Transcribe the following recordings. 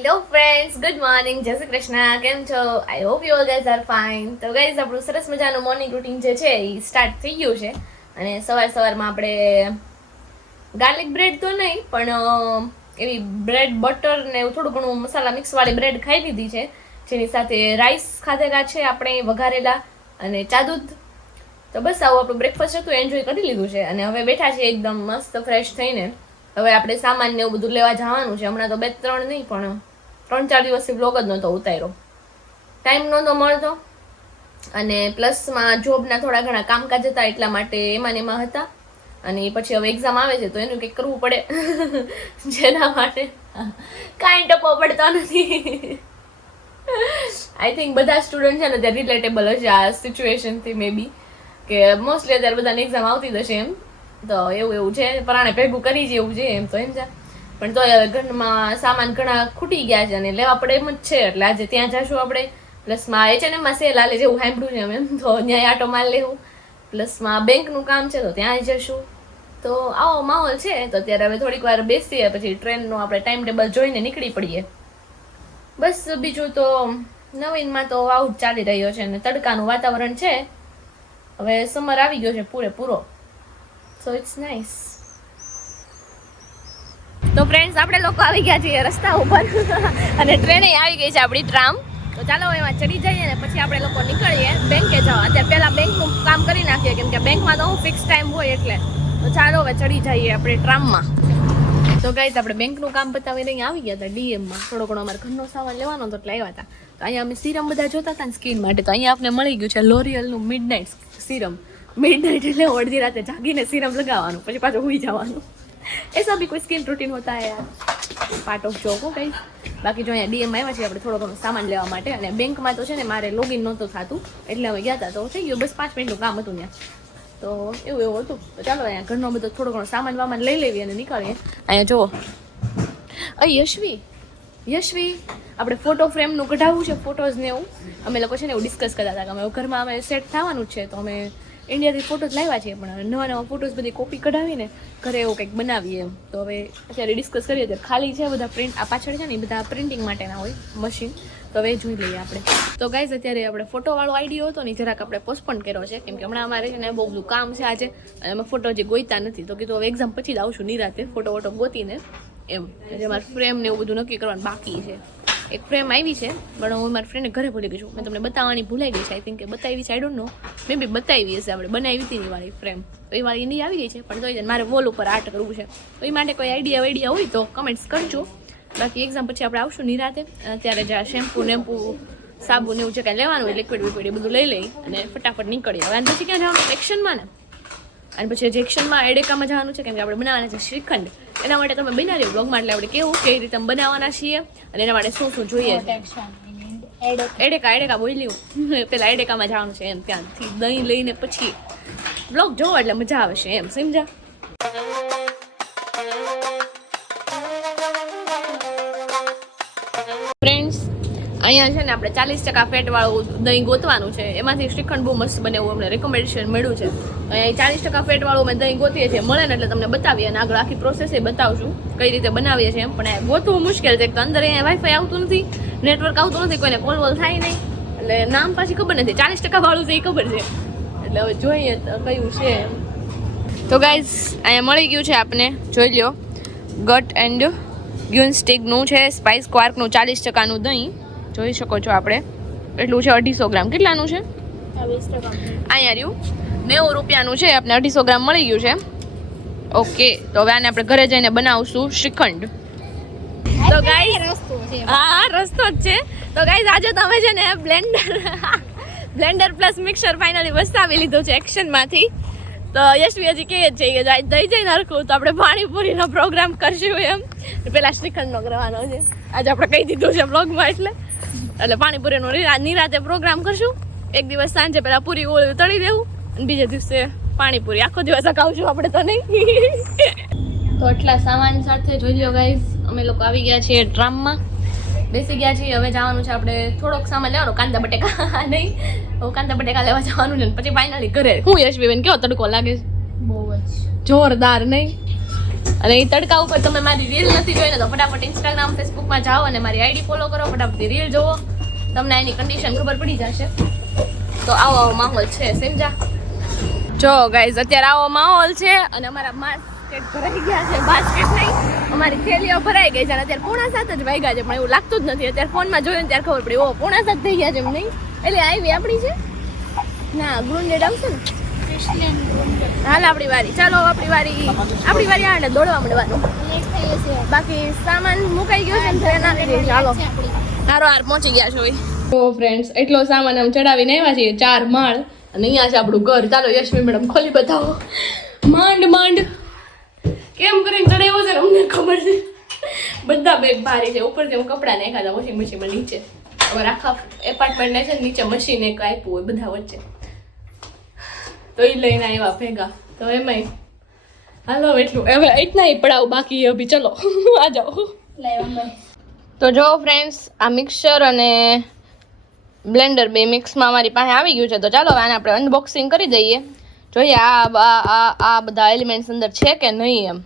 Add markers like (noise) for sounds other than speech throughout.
Hello friends good morning જય શ્રી કૃષ્ણ. કેમ છો? I hope you guys are fine તો ગાઈઝ આપણું સરસ મજાનું મોર્નિંગ રૂટીન જે છે એ સ્ટાર્ટ થઈ ગયું છે. અને સવાર સવારમાં આપણે ગાર્લિક બ્રેડ તો નહીં, પણ એવી બ્રેડ બટર ને એવું થોડું ઘણું મસાલા મિક્સવાળી બ્રેડ ખાઈ લીધી છે. જેની સાથે રાઈસ ખાધેલા છે આપણે, વઘારેલા અને ચા દૂધ. તો બસ આવું આપણું બ્રેકફાસ્ટ હતું એન્જોય કરી લીધું છે. અને હવે બેઠા છીએ એકદમ મસ્ત ફ્રેશ થઈને. હવે આપણે સામાન ને એવું બધું લેવા જવાનું છે. હમણાં તો બે ત્રણ નહીં, પણ ત્રણ ચાર દિવસથી બ્લોગ જ નહોતો ઉતાર્યો. ટાઈમ નહોતો મળતો અને પ્લસમાં જોબના થોડા ઘણા કામકાજ હતા એટલા માટે એમાં ને એમાં હતા. અને પછી હવે એક્ઝામ આવે છે તો એનું કંઈક કરવું પડે. (laughs) જેના માટે કાંઈ ટપો પડતો નથી. (laughs) આઈ થિંક બધા સ્ટુડન્ટ છે ને તે રિલેટેબલ હશે આ સિચ્યુએશનથી મે બી કે મોસ્ટલી અત્યારે બધાને એક્ઝામ આવતી જ હશે એમ. તો એવું એવું છે. પરાણે ભેગું કરી જ એવું છે એમ તો એમ છે પણ તો ઘરમાં સામાન ઘણા ખૂટી ગયા છે અને લેવા પડે એમ જ છે. એટલે આજે ત્યાં જશું આપણે. પ્લસમાં એચમાં સેલ આલે જેવું સાંભળ્યું છે અમે તો ત્યાં આટો માલ લેવું. પ્લસમાં બેંકનું કામ છે તો ત્યાં જશું. તો આવો માહોલ છે. તો અત્યારે હવે થોડીક વાર બેસીએ પછી ટ્રેનનું આપણે ટાઈમ ટેબલ જોઈને નીકળી પડીએ. બસ બીજું તો નવીનમાં તો આઉટ ચાલી રહ્યો છે અને તડકાનું વાતાવરણ છે. હવે સમર આવી ગયો છે પૂરેપૂરો. સો ઇટ્સ નાઇસ તો ફ્રેન્ડ્સ આપણે લોકો આવી ગયા છીએ રસ્તા ઉપર. અને ટ્રેને આવી ગઈ છે આપણી ટ્રામ તો ચાલો એમાં ચડી જઈએ ને પછી આપણે લોકો નીકળીએ બેંકે જવા. અત્યારે પહેલાં બેંકનું કામ કરી નાખીએ, કેમ કે બેંકમાં તો હું ફિક્સ ટાઈમ હોય એટલે. તો ચાલો હવે ચડી જઈએ આપણે ટ્રામમાં તો ગાઈઝ આપણે બેંકનું કામ પતાવીને અહીંયા આવી ગયા હતા ડીએમમાં થોડો ઘણો અમારે ઘરનો સામાન લેવાનો હતો એટલે આવ્યા હતા. તો અહીંયા અમે સિરમ બધા જોતા હતા ને સ્કિન માટે. તો અહીંયા આપણે મળી ગયું છે લોરિયલનું midnight serum midnight એટલે અડધી રાતે જાગીને સિરમ લગાવવાનું, પછી પાછું હુઈ જવાનું. એસા બી કોઈ स्किन रूटीन હોતા है યાર પાર્ટ ઓફ જોબ હું કઈ બાકી જો અહીંયા ડીએમ આવ્યા છીએ આપણે થોડો ઘણો સામાન લેવા માટે, અને બેંકમાં તો છે ને મારે લોગિન નહોતું થતું, એટલે અમે ગયા હતા તો થઈ ગયું, બસ પાંચ મિનિટનું કામ હતું ત્યાં. તો એવું એવું હતું. તો ચાલો અહીંયા ઘરનો બધો થોડો ઘણો સામાન વામાન લઈ લેવી અને નીકળીએ. અહીંયા જુઓ. અ યશવી યશવી, આપણે ફોટો ફ્રેમનું કઢાવવું છે ફોટોઝ ને એવું. અમે લોકો છે ને એવું ડિસ્કસ કરતા હતા કે અમે ઘરમાં અમે સેટ થવાનું છે, તો અમે ઇન્ડિયાથી ફોટોઝ લાવ્યા છે, પણ નવા નવા ફોટોઝ બધી કોપી કઢાવીને ઘરે એવું કંઈક બનાવીએ એમ. તો હવે અત્યારે ડિસ્કસ કરીએ તો ખાલી છે બધા પ્રિન્ટ આ પાછળ છે ને એ બધા પ્રિન્ટિંગ માટેના હોય મશીન તો હવે જોઈ લઈએ આપણે. તો ગાઈઝ અત્યારે આપણે ફોટોવાળો આઈડિયો હતો ને જરાક આપણે પોસ્ટપોન કર્યો છે, કેમ કે હમણાં અમારે છે ને બહુ બધું કામ છે આજે, અને અમે ફોટો જે ગોઈતા નથી. તો કીધું હવે એક્ઝામ પછી જ આવશું નિરાતે ફોટો વોટો ગોતીને એમ. એટલે મારે ફ્રેમ ને એવું બધું નક્કી કરવાનું બાકી છે. એક ફ્રેમ આવી છે, પણ હું મારા ફ્રેન્ડને ઘરે ભૂલી ગઈ છું. મેં તમને બતાવવાની ભૂલાઈ ગઈ છે આઈ થિંક બતાવી છે આઈ ડોન્ટ નો મે બી બતાવી હશે આપણે, બનાવી હતી ની વાળી ફ્રેમ તો એ વાળી એની આવી ગઈ છે, પણ તો મારે વોલ ઉપર આર્ટ કરવું છે. તો એ માટે કોઈ આઈડિયા વાઈડિયા હોય તો કમેન્ટ્સ કરજો. બાકી એક્ઝામ પછી આપણે આવશું નિરાતે. ત્યારે જ્યાં શેમ્પુ નેમ્પુ, સાબુ ને એવું જે કાંઈ લેવાનું હોય લિક્વિડ વિક્વિડ એ બધું લઈ લઈ અને ફટાફટ નીકળી આવે અને પછી ક્યાં જવાનું? એક્શનમાં ને. અને પછી જે એક્શનમાં એડેકામાં જવાનું છે, કેમ કે આપણે બનાવવાના છે શ્રીખંડ. એના માટે તમે બનાવી બ્લોગમાં એટલે આપણે કેવું કઈ રીતે બનાવવાના છીએ અને એના માટે શું શું જોઈએ એડેકા એડેકા બોલી હું (laughs) પેલા એડેકામાં જવાનું છે એમ ત્યાંથી દહીં લઈને પછી બ્લોગ જોવો એટલે મજા આવશે એમ સમજા ફ્રેન્ડ્સ અહીંયા છે ને આપણે ચાલીસ ટકા ફેટવાળું દહીં ગોતવાનું છે. એમાંથી શ્રીખંડ બહુ મસ્ત બને એવું અમને રેકમેન્ડેશન મળ્યું છે. અહીંયા ચાલીસ ટકા ફેટવાળું અમે દહીં ગોતીએ છીએ. મળે ને એટલે તમને બતાવીએ અને આગળ આખી પ્રોસેસ એ બતાવશું કઈ રીતે બનાવીએ છીએ એમ. પણ ગોતવું મુશ્કેલ છે. કે અંદર અહીંયા વાઈફાઈ આવતું નથી નેટવર્ક આવતું નથી, કોઈને કોલ વોલ થાય નહીં. એટલે નામ પાછી ખબર નથી. ચાલીસ ટકા વાળું છે એ ખબર છે. એટલે હવે જોઈએ કયું છે તો ગાઈઝ અહીંયા મળી ગયું છે આપને. જોઈ લ્યો. ગટ એન્ડ ગ્યુન સ્ટીકનું છે સ્પાઇસ ક્વાર્કનું ચાલીસ ટકાનું દહીં. જોઈ શકો છો આપણે. એટલું છે અઢીસો ગ્રામ. કેટલાનું છે? અહીંયા રહ્યું. નેવું રૂપિયાનું છે. આપણે અઢીસો ગ્રામ મળી ગયું છે. ઓકે તો હવે આને આપણે ઘરે જઈને બનાવશું શ્રીખંડ. તો ગાઈઝ હા હા રસ્તો જ છે. તો ગાઈઝ આજે તમે છે ને blender (laughs) blender plus mixer finally વસ્તાવી લીધું છે એક્શનમાંથી તો યશવી હજી કહે છે કે દઈ જઈને હરખું તો આપણે પાણીપુરીનો પ્રોગ્રામ કરશું એમ. પેલા શ્રીખંડનો કરવાનો છે. આજે આપણે કહી દીધું છે બ્લોગમાં એટલે. એટલે પાણીપુરીનો નિરા- નિરાતે પ્રોગ્રામ કરશું. એક દિવસ સાંજે પહેલાં પૂરી ઓળ તળી દેવું અને બીજે દિવસે પાણીપુરી. આખો દિવસ અકાવશું આપણે તો નહીં. તો એટલા સામાન સાથે જોઈ લો ગાઈઝ અમે લોકો આવી ગયા છીએ ડ્રામમાં. બેસી ગયા છીએ. હવે જવાનું છે આપણે થોડોક સામાન લેવાનો કાંદા બટેકા. (laughs) નહીં. હવે કાંદા બટેકા લેવા જવાનું છે પછી ફાઇનલી ઘરે. હું યશવીબેન કેવો તડકો લાગે બહુ જ. જોરદાર નહીં? અને એ તડકા ઉપર તમે મારી રીલ નથી જોઈને તો ફટાફટ ઇન્સ્ટાગ્રામ ફેસબુકમાં જાઓ અને મારી આઈડી ફોલો કરો, ફટાફટ રીલ જોવો. તમને એની કન્ડિશન ખબર પડી જશે. તો આવો આવો માહોલ છે, સમજા. જો ગાઈઝ અત્યારે આવો માહોલ છે અને અમારા બાસ્કેટ ભરાઈ ગયા છે બાસ્કેટ નહીં. અમારી થેલીઓ ભરાઈ ગઈ છે અને અત્યારે પોણા સાત જ વાગ્યા છે, પણ એવું લાગતું જ નથી. અત્યારે ફોનમાં જોયું ત્યારે ખબર પડી ઓ પોણા સાત થઈ ગયા છે એમ નહીં. એટલે આવી આપણી છે. ના ગ્રુન્ડેડ આવશે ને? હાલ આપણી વારી. ચાલો આપણી વારી આપણી વારી આવે દોડવા મળવાનું. બાકી સામાન મુકાઈ ગયો છે ને ઘરે નાખી દઈએ ચાલો હારો, હાર પહોંચી ગયા છો તો ફ્રેન્ડ્સ એટલો સામાન આમ ચડાવીને આવ્યા છીએ, ચાર માળ. અને અહીંયા છે આપણું ઘર. ચાલો, યશવી મેડમ ખોલી બતાવો. માંડ માંડ. કેમ કરીને ચડાવ્યો છે અમને ખબર છે. બધા બેગ ભારે છે. ઉપરથી હું કપડાં નાખ્યા હતા વોશિંગ મશીનમાં નીચે. હવે આખા એપાર્ટમેન્ટને છે નીચે મશીન એક આપ્યું હોય, બધા વચ્ચે. તો એ લઈને આવ્યા ભેગા. તો એમાંય હાલો એટલું. હવે એટલા પડાવ બાકી અભી ચલો. (laughs) આ જાઓ. તો જો ફ્રેન્ડ્સ આ મિક્સર અને બ્લેન્ડર બે મિક્સમાં અમારી પાસે આવી ગયું છે તો ચાલો આને આપણે અનબોક્સિંગ કરી દઈએ. જોઈએ આ આ આ આ બધા એલિમેન્ટ્સ અંદર છે કે નહીં એમ.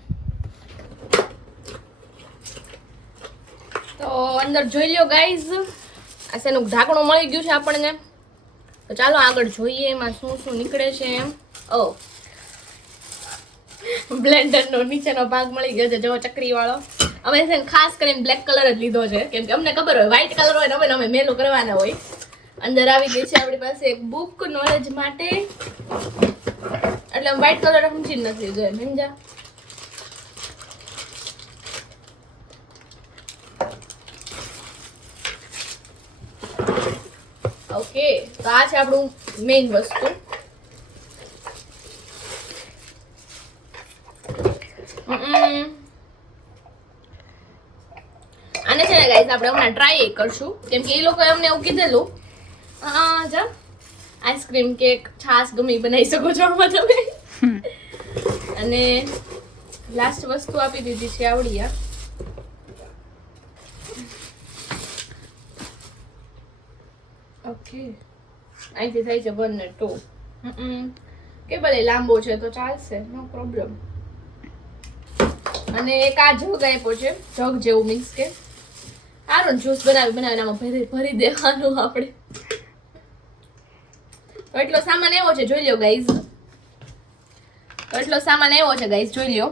તો અંદર જોઈ લ્યો ગાઈઝ આ શેનું ઢાંકણું મળી ગયું છે આપણને. તો ચાલો આગળ જોઈએ એમાં શું શું નીકળે છે એમ. ઓ. બ્લેન્ડરનો નીચેનો ભાગ મળી ગયો છે જો ચક્રીવાળો. અમે છે ને ખાસ કરીને બ્લેક કલર જ લીધો છે, કેમ કે અમને ખબર હોય વ્હાઈટ કલર હોય ને અમે અમે મેલું કરવાના હોય. અંદર આવી ગઈ છે આપણી પાસે બુક નોલેજ માટે. એટલે વ્હાઈટ કલર સમજી નથી લીધો એમ ઓકે તો આ છે આપણું મેઇન વસ્તુ. અને આને છે ને ગાઈઝ આપણે હમણાં ટ્રાય કરશું. કેમ કે એ લોકોએ અમને એવું કીધેલું. હા જા આઈસ્ક્રીમ કેક છાસ ગમે બનાવી શકો છો આમાં તમે. અને લાસ્ટ વસ્તુ આપી દીધી છે આવડી આ ઓકે અહીંથી થાય છે વન ને ટુ કે ભલે લાંબો છે તો ચાલશે, નો પ્રોબ્લેમ અને એક આ જગ આપ્યો છે, જગ જેવું મીન્સ કે સારું જ્યુસ બનાવી બનાવીને આમાં ભરી ભરી દેવાનું આપણે. એટલો સામાન એવો છે, જોઈ લો ગાઈઝ એટલો સામાન એવો છે ગાઈઝ જોઈ લ્યો.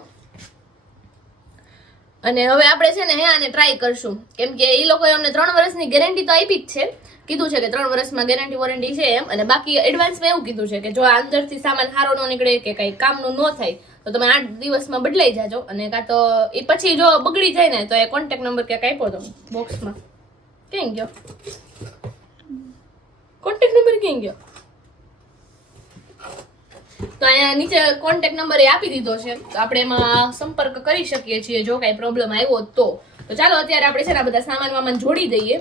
અને હવે આપણે છે ને હે આને ટ્રાય કરશું. કેમ કે એ લોકોએ અમને ત્રણ વર્ષની ગેરંટી તો આપી જ છે. કીધું છે કે ત્રણ વર્ષમાં ગેરંટી વોરંટી છે એમ, અને બાકી એડવાન્સમાં એવું કીધું છે કે જો અંદરથી સામાન સારો ન નીકળે કે કંઈ કામનું ન થાય, તો તમે આઠ દિવસમાં બદલાઈ જાજો અને કાં તો એ પછી જો બગડી જાય ને, તો એ કોન્ટેક્ટ નંબર ક્યાંક આપ્યો તો બોક્સમાં ક્યાં ગયો? કોન્ટેક્ટ નંબર ક્યાં ગયો? તો અહીંયા નીચે કોન્ટેક્ટ નંબર એ આપી દીધો છે. તો આપણે એમાં સંપર્ક કરી શકીએ છીએ જો કાંઈ પ્રોબ્લેમ આવ્યો તો. તો ચાલો, અત્યારે આપણે છે ને બધા સામાન વામાન જોડી દઈએ.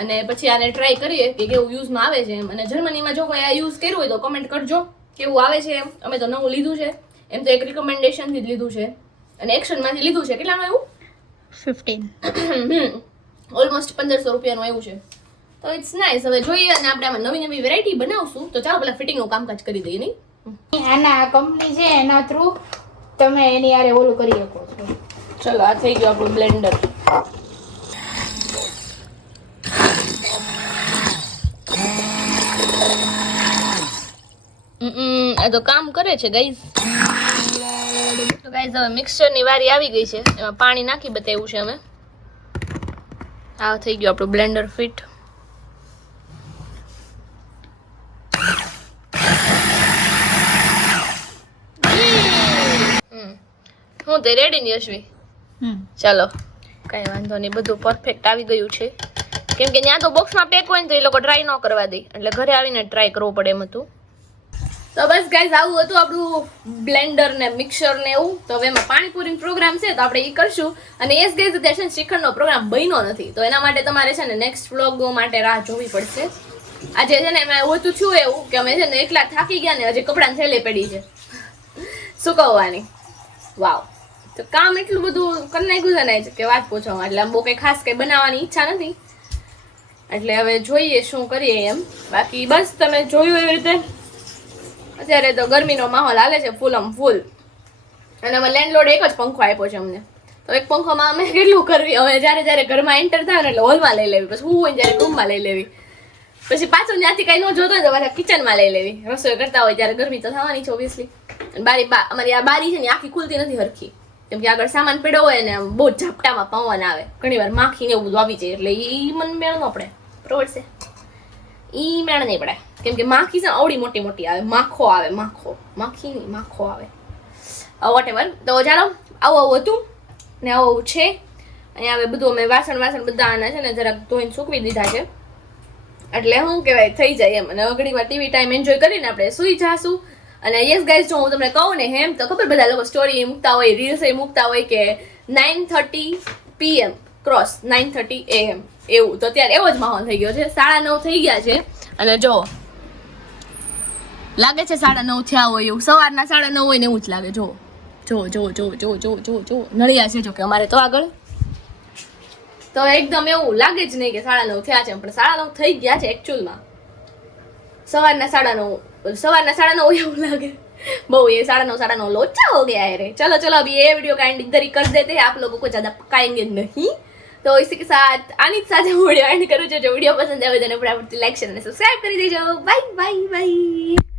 અને પછી આને ટ્રાય કરીએ કે કેવું યુઝમાં આવે છે એમ. અને જર્મનીમાં જો કોઈ આ યુઝ કર્યું હોય તો કમેન્ટ કરજો કેવું આવે છે એમ. અમે તો નવું લીધું છે. એમ તો એક રિકમેન્ડેશનથી જ લીધું છે. અને એક્શનમાંથી લીધું છે. કેટલાનું એવું ફિફ્ટીન ઓલમોસ્ટ પંદરસો રૂપિયાનું આવ્યું છે. તો ઇટ્સ નાઇસ હવે જોઈએ અને આપણે આમાં નવી નવી વેરાયટી બનાવશું. તો ચાલો પેલા ફિટિંગનું કામકાજ કરી દઈએ નહીં? આના કંપની છે એના થ્રુ તમે એની આરે ઓલું કરી શકો છો. ચલો આ થઈ ગયું આપણું બ્લેન્ડર આ તો કામ કરે છે ગાઈઝ તો ગાઈઝ હવે મિક્સરની વારી આવી ગઈ છે. એમાં પાણી નાખી બતાવ્યું છે અમે. આ થઈ ગયું આપણું બ્લેન્ડર ફિટ હું તે રેડી ની અશ્વી ચાલો. કાંઈ વાંધો નહીં બધું પરફેક્ટ આવી ગયું છે. કેમ કે ત્યાં તો બોક્સમાં પેક હોય ને તો એ લોકો ટ્રાય ન કરવા દે. એટલે ઘરે આવીને ટ્રાય કરવું પડે એમ હતું. તો બસ ગાઈઝ આવું હતું આપણું બ્લેન્ડર ને મિક્સર ને એવું. તો હવે એમાં પાણીપુરી પ્રોગ્રામ છે, તો આપણે એ કરશું. અને એસ ગાઈઝ અત્યારે છે ને શ્રીખંડનો પ્રોગ્રામ બન્યો નથી. તો એના માટે તમારે છે ને નેક્સ્ટ વ્લોગ માટે રાહ જોવી પડશે. આજે છે ને એમાં હોતું થયું એવું કે અમે છે ને એકલા થાકી ગયા ને હજી કપડાં થેલી પડી છે. સુકવવાની વાવ તો કામ એટલું બધું કરી નાખ્યું છે ને કે વાત પૂછવામાં એટલે આમ બહુ કંઈ ખાસ કંઈ બનાવવાની ઈચ્છા નથી. એટલે હવે જોઈએ શું કરીએ એમ. બાકી બસ તમે જોયું એવી રીતે અત્યારે તો ગરમીનો માહોલ હાલે છે ફૂલ આમ ફૂલ અને અમે લેન્ડલોડ એક જ પંખો આપ્યો છે અમને. તો એક પંખોમાં અમે કેટલું કરવી? હવે જ્યારે જ્યારે ઘરમાં એન્ટર થાય ને એટલે હોલમાં લઈ લેવી. પછી હું જ્યારે રૂમમાં લઈ લેવી. પછી પાછું ત્યાંથી કાંઈ ન જોતો હોય તો કિચનમાં લઈ લેવી. રસોઈ કરતા હોય ત્યારે ગરમી તો થવાની છે ઓબ્વિયસલી અને બારી અમારી આ બારી છે ને આખી ખુલતી નથી હરખી. કેમ કે આગળ સામાન પડ્યો હોય ને બહુ ઝાપટામાં પવન આવે. ઘણી વાર માખી ને એવું બધું આવી જાય. એટલે એ મને મેળ ન પડે. બરોબર છે. એ મેળ નહીં પડે. કેમ કે માખી છે ને અવળી મોટી મોટી આવે. માખો આવે, માખો. માખી, માખો આવે. વોટ એવર તો ચાલો, આવું આવું હતું ને આવું આવું છે. અહીંયા હવે બધું અમે વાસણ વાસણ બધા આના છે ને જરાક ધોઈને સૂકવી દીધા છે. એટલે શું કહેવાય, થઈ જાય એમ. અને ઘડીમાં ટીવી ટાઈમ એન્જોય કરીને આપણે સુઈ જાશું. અને યસ ગાઈઝ જો હું તમને કહું ને એમ, તો ખબર બધા લોકો સ્ટોરી મૂકતા હોય રીલ્સ એ મૂકતા હોય કે nine thirty PM cross nine thirty AM એવું. તો અત્યારે એવો જ માહોલ થઈ ગયો છે. સાડા નવ થઈ ગયા છે. અને જો લાગે છે સાડા નવ થયા હોય એવું સવારના સાડા નવ હોય ને એવું જ લાગે જો જો જો જો જો જો જો જો નળિયા છે જો કે અમારે તો આગળ તો એકદમ એવું લાગે જ નહીં કે સાડા નવ થયા છે પણ સાડા નવ થઈ ગયા છે એકચ્યુઅલમાં સવારના સાડા નવ સવારના સાડા નવ એવું લાગે બહુ ये साढ़े नौ साढ़े नौ लोचा हो गया है रे चलो चलो अभी ये वीडियो का एंड इधर ही कर देते हैं आप लोगों को ज्यादा पकाएंगे नहीं तो इसी के साथ આની જ સાથે હું વિડીયો એન્ડ કરું છું જો વિડીયો પસંદ આવે તો એને ફટાફટ લાઈક શેર અને સબસ્ક્રાઇબ કરી દેજો બાય બાય બાય